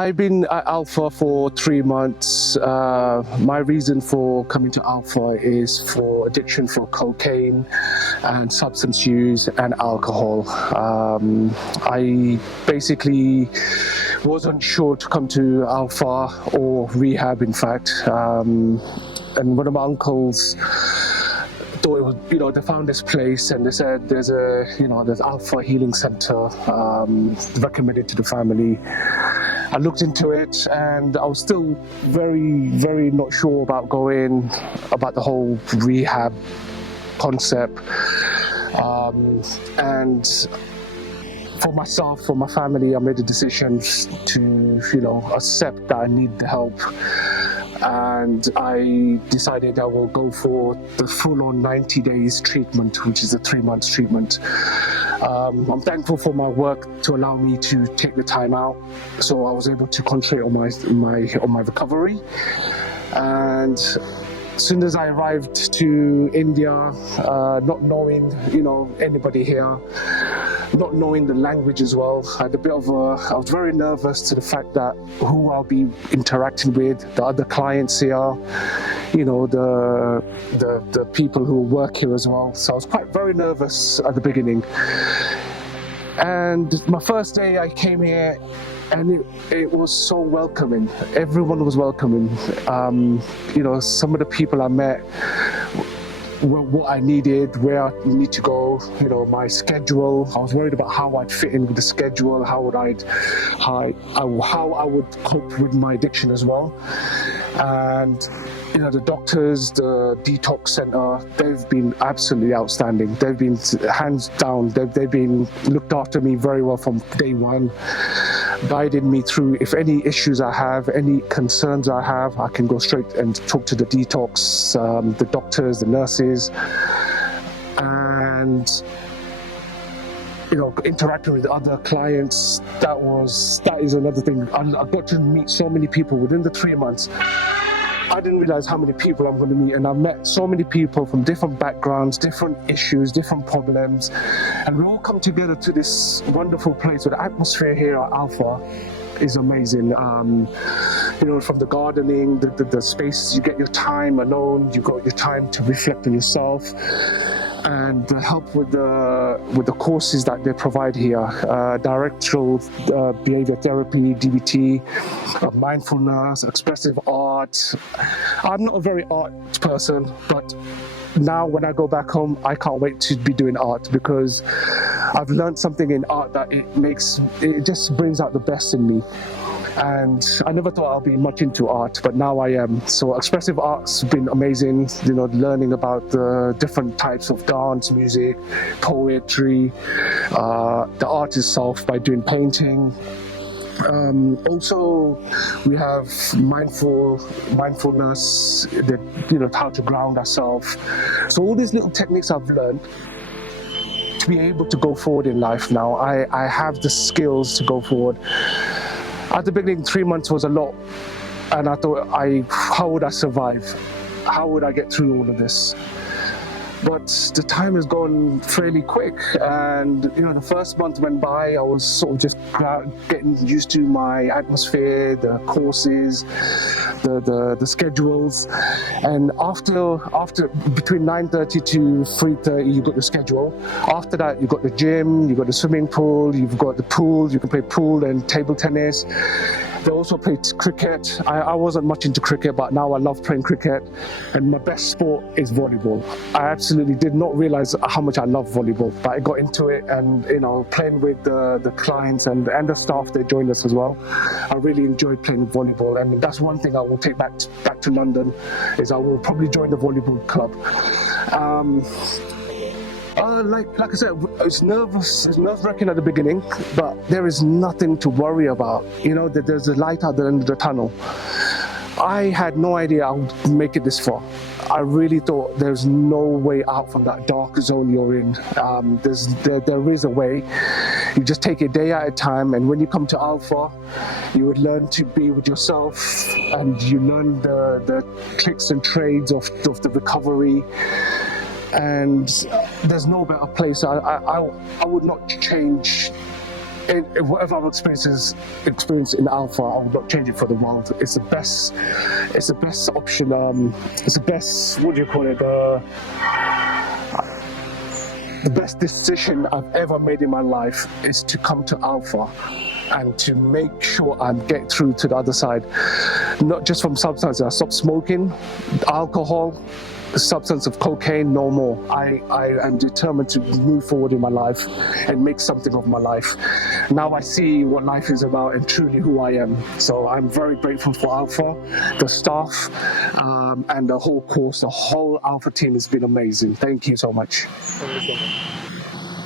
I've been at Alpha for 3 months. My reason for coming to Alpha is for addiction for cocaine and substance use and alcohol. I basically wasn't sure to come to Alpha or rehab, in fact. And one of my uncles thought it was, they found this place and they said there's Alpha Healing Center, recommended to the family. I looked into it and I was still very, very not sure about the whole rehab concept. And for myself, for my family, I made a decision to, accept that I need the help. And I decided I will go for the full-on 90 days treatment, which is a 3 months treatment. I'm thankful for my work to allow me to take the time out, so I was able to concentrate on my recovery. And as soon as I arrived to India, not knowing anybody here, not knowing the language as well, I was very nervous to the fact that who I'll be interacting with, the other clients here, the people who work here as well. So I was very nervous at the beginning. And my first day I came here, and it was so welcoming. Everyone was welcoming. Some of the people I met were what I needed, where I need to go, my schedule. I was worried about how I'd fit in with the schedule, how I would cope with my addiction as well. And the doctors, the detox center, they've been absolutely outstanding. They've been hands down. They've been looked after me very well from day one, guided me through. If any issues I have, any concerns I have, I can go straight and talk to the detox, the doctors, the nurses, and interacting with other clients. That is another thing. I got to meet so many people within the 3 months. I didn't realize how many people I'm going to meet, and I've met so many people from different backgrounds, different issues, different problems, and we all come together to this wonderful place. So the atmosphere here at Alpha is amazing. From the gardening, the spaces, you get your time alone, you got your time to reflect on yourself, and the help with the courses that they provide here, directional behavior therapy, DBT, mindfulness, expressive art. I'm not a very art person, but now when I go back home, I can't wait to be doing art, because I've learned something in art that it just brings out the best in me. And I never thought I'll be much into art, but now I am. So expressive art's been amazing, learning about the different types of dance, music, poetry, the art itself by doing painting. Also, we have mindfulness, how to ground ourselves. So all these little techniques I've learned to be able to go forward in life now. I have the skills to go forward. At the beginning, 3 months was a lot, and I thought, how would I survive? How would I get through all of this? But the time has gone fairly quick, and the first month went by. I was sort of just getting used to my atmosphere, the courses, the schedules, and after between 9:30 to 3:30, you got your schedule. After that, you got the gym, you got the swimming pool, you've got the pool. You can play pool and table tennis. They also play cricket. I wasn't much into cricket, but now I love playing cricket. And my best sport is volleyball. I absolutely did not realize how much I love volleyball, but I got into it, and playing with the clients and the staff that joined us as well. I really enjoyed playing volleyball, and that's one thing I will take back to London, is I will probably join the volleyball club. Like I said, it's nerve-wracking at the beginning, but there is nothing to worry about. That there's a light at the end of the tunnel. I had no idea I would make it this far. I really thought there's no way out from that dark zone you're in. There is a way. You just take it day at a time, and when you come to Alpha, you would learn to be with yourself, and you learn the tricks and trades of the recovery. And there's no better place. I would not change whatever I've experienced in Alpha, I will not change it for the world. It's the best. It's the best option. It's the best. What do you call it? The best decision I've ever made in my life is to come to Alpha and to make sure I get through to the other side. Not just from substances. I stopped smoking, alcohol, the substance of cocaine, no more. I am determined to move forward in my life and make something of my life. Now I see what life is about and truly who I am. So I'm very grateful for Alpha, the staff, and the whole course. The whole Alpha team has been amazing. Thank you so much.